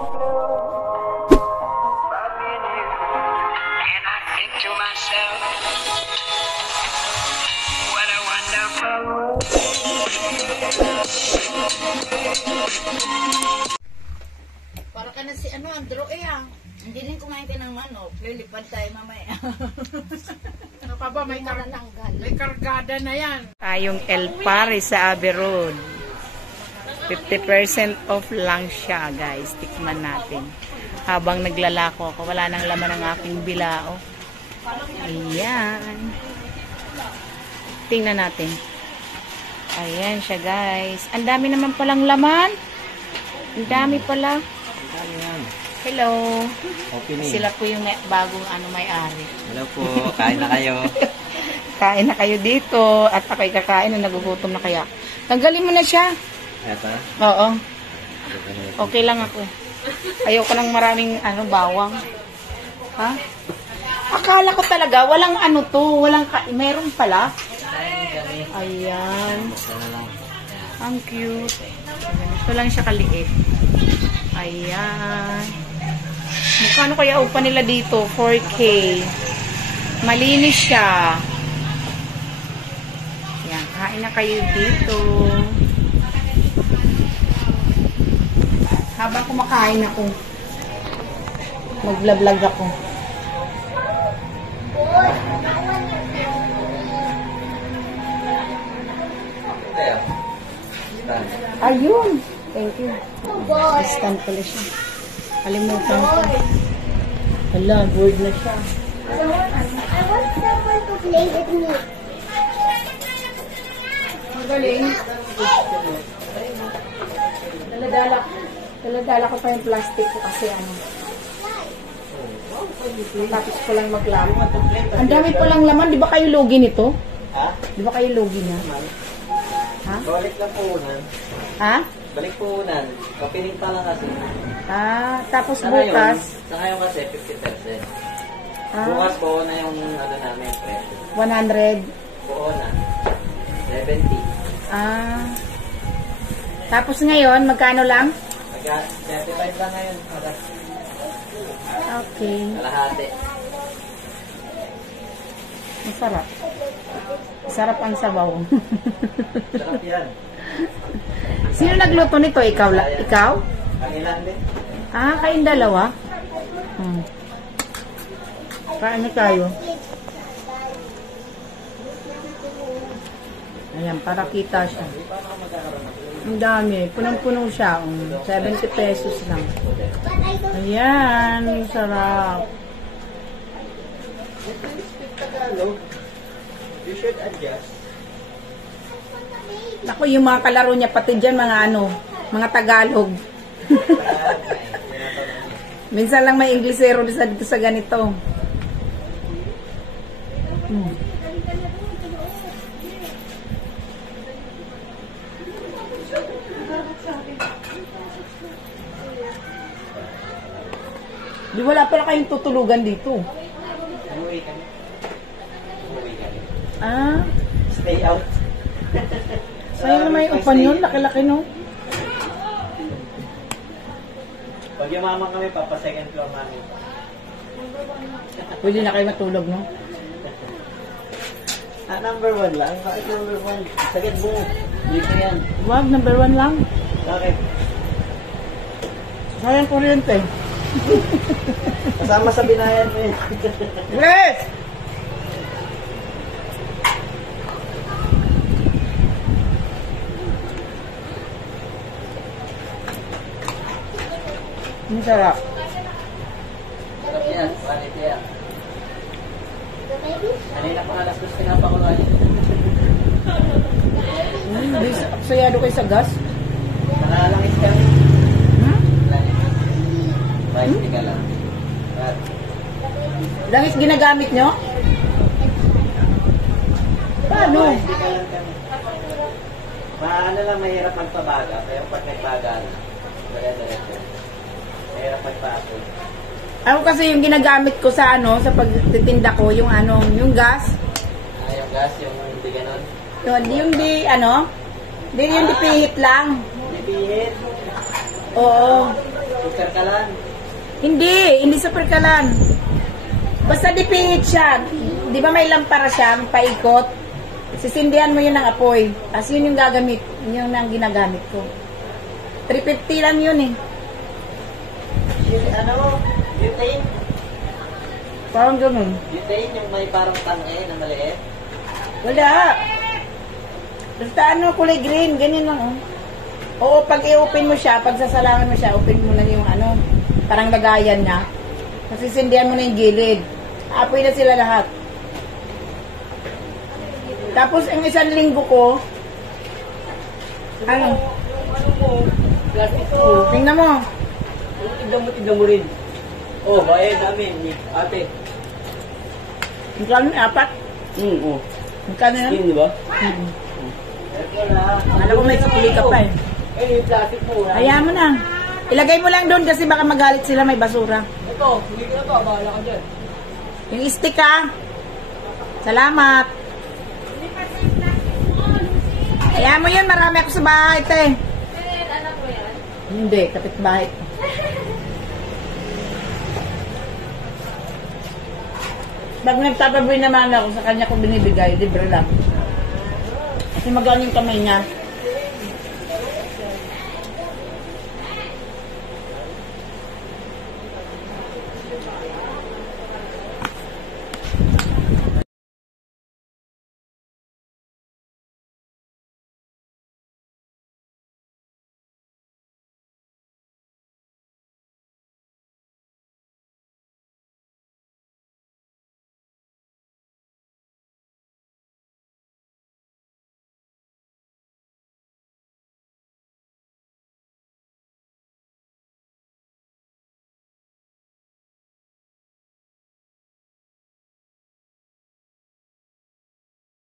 Para ka na si Andrew Hindi din kumain ka ng manok. Lilipad tayo mamaya. Ano pa ba? May kargada na yan. Tayong El Pare sa Abbey Road. 50% off lang siya, guys. Tikman natin. Habang naglalako ako, wala nang laman ng aking bilao. Ayan. Tingnan natin. Ayan siya, guys. Ang dami naman palang laman. Ang dami pala. Hello. Sila po yung bagong may-ari. Hello po. Kain na kayo. Kain na kayo dito. At ako'y kakain na nagugutom na kaya. Tanggalin mo na siya. Eto? Oo. Okay lang ako. Ayoko ng maraming bawang. Ha? Akala ko talaga, walang walang meron pala. Ayan. Ang cute. Ito lang siya kaliit. Ayan. Magkano kaya upa nila dito? 4K. Malinis siya. Ayan, kain na kayo dito. Habang kumakain ako, mag-vlog ako. Ayun. Thank you. Stand pala siya. Kalimutan ko. Hala, bored na siya. I want someone to play with me. Magaling. Daladala ko pa yung plastic ko kasi tapos ko lang maglaro. Ang dami pa lang laman. Di ba kayo logi nito? Ha? Di ba kayo logi niya? Ha? Balik lang po unan. Ha? Balik po unan. Kapiling pa lang kasi. Tapos bukas. Sa ngayon kasi 50%. Bukas po na yung namin presyo. 100. Po na. 70. Tapos ngayon, magkano lang? 35 lang ngayon. Okay. Kalahati. Masarap. Masarap ang sabaw. Sarap yan. Sino nagluto nito? Ikaw? Ikaw? Kangilan din. Kayong dalawa? Kain na tayo. Ayan, para kita siya. Ang dami. Punong-puno siya. 70 pesos lang. Ayan. Sarap. You should adjust. Ako, yung mga kalaro niya, pati dyan, mga Tagalog. Minsan lang may Inglesero dito sa ganito. Di wala pala kayong tutulugan dito. Umuwi kami. Stay out. Sayang na may upan yun. Laki-laki, no? Pag yumaman kami, papa-second floor namin. Pwede na kayo matulog, no? Number 1 lang? Bakit number 1? Sagad mo. Dito yan. Wag, number 1 lang. Bakit? Sayang kuryente. Kasama sa binayan mo eh. Yes! Ang sarap. Sarap yan. Quality yan. Kanina pa alas 2 pinapakulaan yun. Sayado kayo sa gas? Nakalangis kami. Rice ka lang. Langis ginagamit nyo? Paano? Rice ka lang kami. Maano lang, mahirap magpabaga. Kaya pag nagbaga na, dire-diretso. Mahirap magpaso. Ako kasi yung ginagamit ko sa sa pagtitinda ko, yung yung gas. Yung gas, yung hindi ganon. Yung di pihit lang. Hindi pihit. Oo. Cooker ka lang. Hindi sa perkalan. Basta dipihit siya. Di ba may lampara siya, paikot? Sisindihan mo yun ng apoy. As yun yung gagamit. Yun ang ginagamit ko. 350 lang yun eh. Yung ano, butane? Parang ganun. Butane, yung may parang tangke na maliit. Wala. Basta ano, kulay green. Ganyan lang oh. Oo, pag i-open mo siya, pag sasalangan mo siya, open mo na yung ano, parang lagayan niya. Sisindihan mo na yung gilid. Apoy na sila lahat. Tapos, ang isang linggo ko, ano? Plastic to. Tingnan mo. Tignan mo rin. Oh, bayan namin, ni ate. Magkano? 4? Oo. Magkano yan? Yun, di ba? Ito na. Alam ko may sukli ka pa eh. Eh, yung plastic mo. Hayaan mo na. Ilagay mo lang doon kasi baka magalit sila, may basura. Ito, hindi ko na to. Bahala ka dyan. Yung stick ha. Salamat. Hayaan mo yun, marami ako sa bahay, te. Hindi, kapitbahay. Pag nagtataboy naman ako, sa kanya ko binibigay, libre lang. Kasi magaan yung kamay niya.